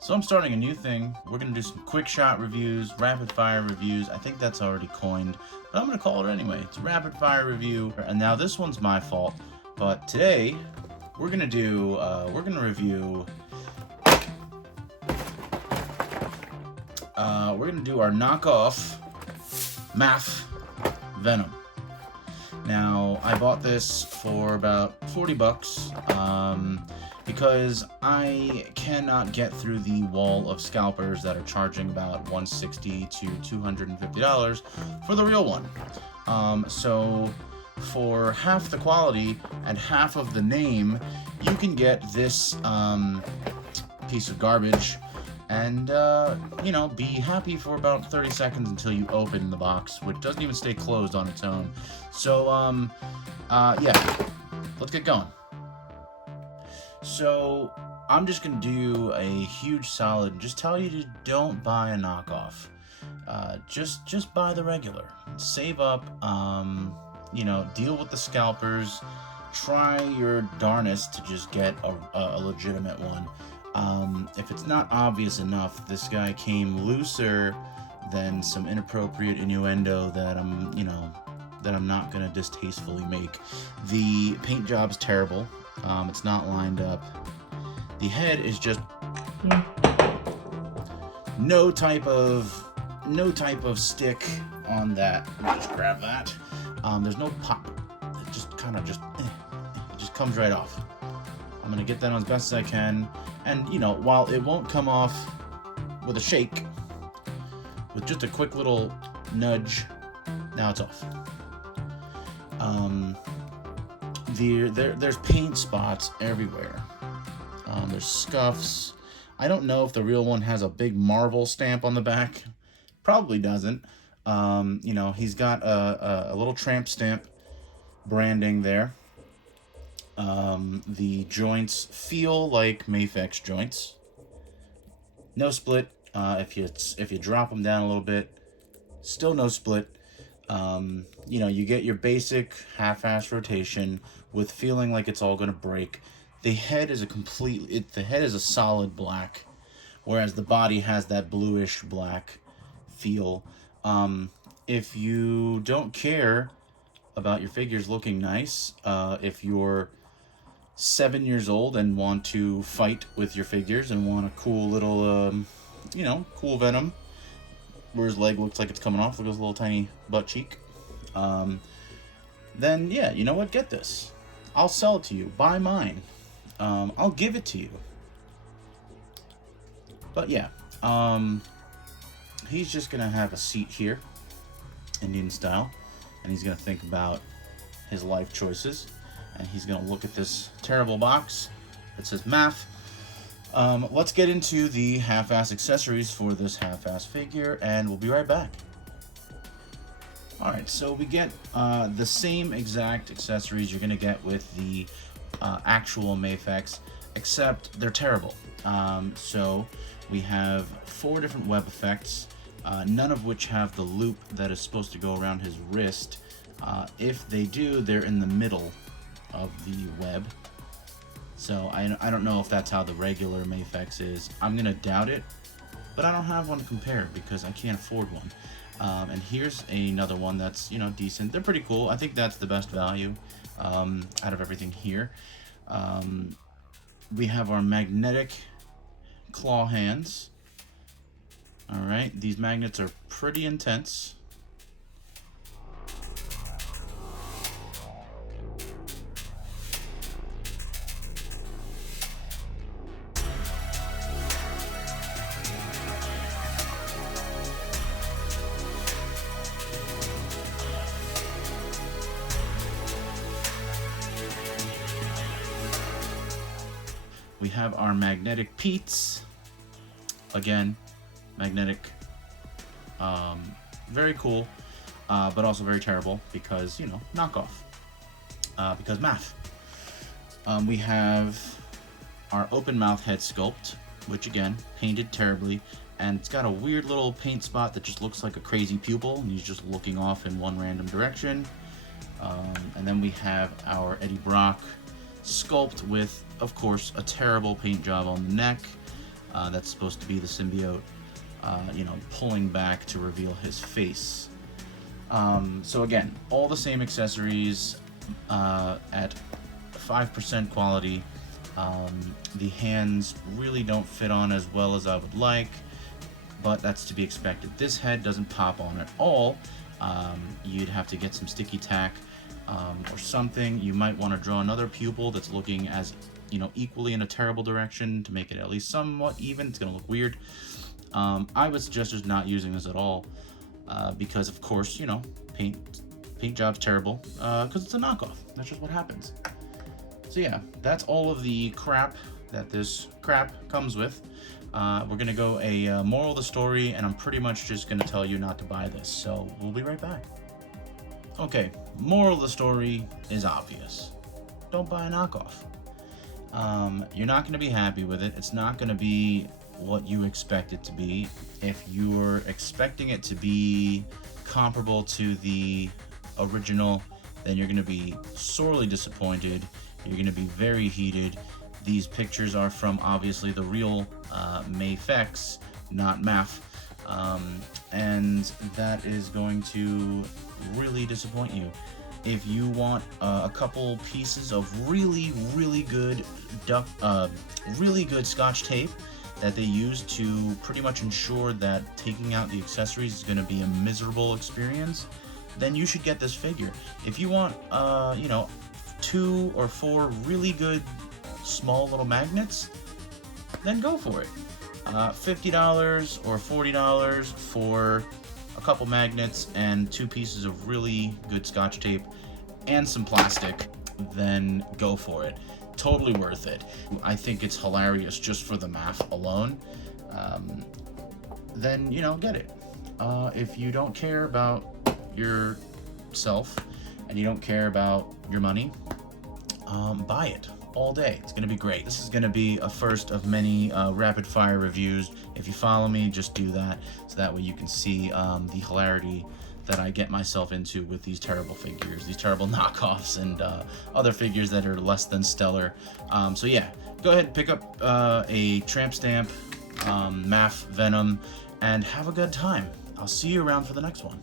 So I'm starting a new thing. We're going to do some quick shot reviews, rapid fire reviews. I think that's already coined, but I'm going to call it anyway. It's a rapid fire review. And now this one's my fault, but today we're going to review, we're going to do our knockoff MAF Venom. Now, I bought this for about 40 bucks because I cannot get through the wall of scalpers that are charging about $160 to $250 for the real one. So for half the quality and half of the name, you can get this piece of garbage and, you know, be happy for about 30 seconds until you open the box, which doesn't even stay closed on its own. So, yeah, let's get going. So, I'm just going to do a huge solid and just tell you to don't buy a knockoff. Just buy the regular. Save up, you know, deal with the scalpers. Try your darnest to just get a legitimate one. If it's not obvious enough, this guy came looser than some inappropriate innuendo that I'm not gonna distastefully make. The paint job's terrible. It's not lined up. The head is just no type of stick on that. Let me just grab that. There's no pop. It just it just comes right off. I'm gonna get that on as best as I can. And, you know, while it won't come off with a shake, with just a quick little nudge, now it's off. There's paint spots everywhere. There's scuffs. I don't know if the real one has a big Marvel stamp on the back. Probably doesn't. You know, he's got a little tramp stamp branding there. The joints feel like MAF-ex joints. No split. If you drop them down a little bit, still no split. You know, you get your basic half-ass rotation with feeling like it's all gonna break. The head is the head is a solid black, whereas the body has that bluish black feel. If you don't care about your figures looking nice, if you're 7 years old and want to fight with your figures and want a cool little, you know, cool Venom, where his leg looks like it's coming off, look at his little tiny butt cheek, then yeah, you know what, get this. I'll sell it to you. Buy mine. I'll give it to you. But yeah, he's just gonna have a seat here, Indian style, and he's gonna think about his life choices. And he's going to look at this terrible box that says MAF. Let's get into the half-ass accessories for this half-ass figure, and we'll be right back. Alright, so we get the same exact accessories you're going to get with the actual MAF-ex, except they're terrible. So we have 4 different web effects, none of which have the loop that is supposed to go around his wrist. If they do, they're in the middle of the web. So I don't know if that's how the regular MAF-ex is. I'm gonna doubt it, but I don't have one to compare because I can't afford one. And here's another one that's, you know, decent. They're pretty cool. I think that's the best value out of everything here. We have our magnetic claw hands. All right, these magnets are pretty intense. We have our magnetic Pete's. Again, magnetic. Very cool, but also very terrible because, you know, knockoff. Because MAF. We have our open mouth head sculpt, which again, painted terribly. And it's got a weird little paint spot that just looks like a crazy pupil, and he's just looking off in one random direction. And then we have our Eddie Brock sculpt with, of course, a terrible paint job on the neck. that's supposed to be the symbiote, you know, pulling back to reveal his face. So again, all the same accessories at 5% quality. The hands really don't fit on as well as I would like, but that's to be expected. This head doesn't pop on at all. You'd have to get some sticky tack or something. You might want to draw another pupil that's looking as, you know, equally in a terrible direction to make it at least somewhat even. It's gonna look weird. I would suggest just not using this at all, because of course, you know, paint job's terrible, because it's a knockoff. That's just what happens. So yeah, that's all of the crap that this crap comes with. We're gonna go a moral of the story, and I'm pretty much just gonna tell you not to buy this, so we'll be right back. Okay, moral of the story is obvious. Don't buy a knockoff. You're not gonna be happy with it. It's not gonna be what you expect it to be. If you're expecting it to be comparable to the original, then you're gonna be sorely disappointed. You're gonna be very heated. These pictures are from obviously the real MAF-ex, not MAF, and that is going to really disappoint you. If you want a couple pieces of really good Scotch tape that they use to pretty much ensure that taking out the accessories is going to be a miserable experience, then you should get this figure. If you want, you know, 2 or 4 really good small little magnets, then go for it. $50 or $40 for a couple magnets and 2 pieces of really good Scotch tape and some plastic, then go for it. Totally worth it. I think it's hilarious just for the MAF alone. Then, you know, get it. If you don't care about yourself and you don't care about your money, buy it all day. It's gonna be great. This is gonna be a first of many rapid fire reviews. If you follow me, just do that, so that way you can see the hilarity that I get myself into with these terrible figures, these terrible knockoffs, and other figures that are less than stellar. So yeah, go ahead and pick up a tramp stamp MAF Venom and have a good time. I'll see you around for the next one.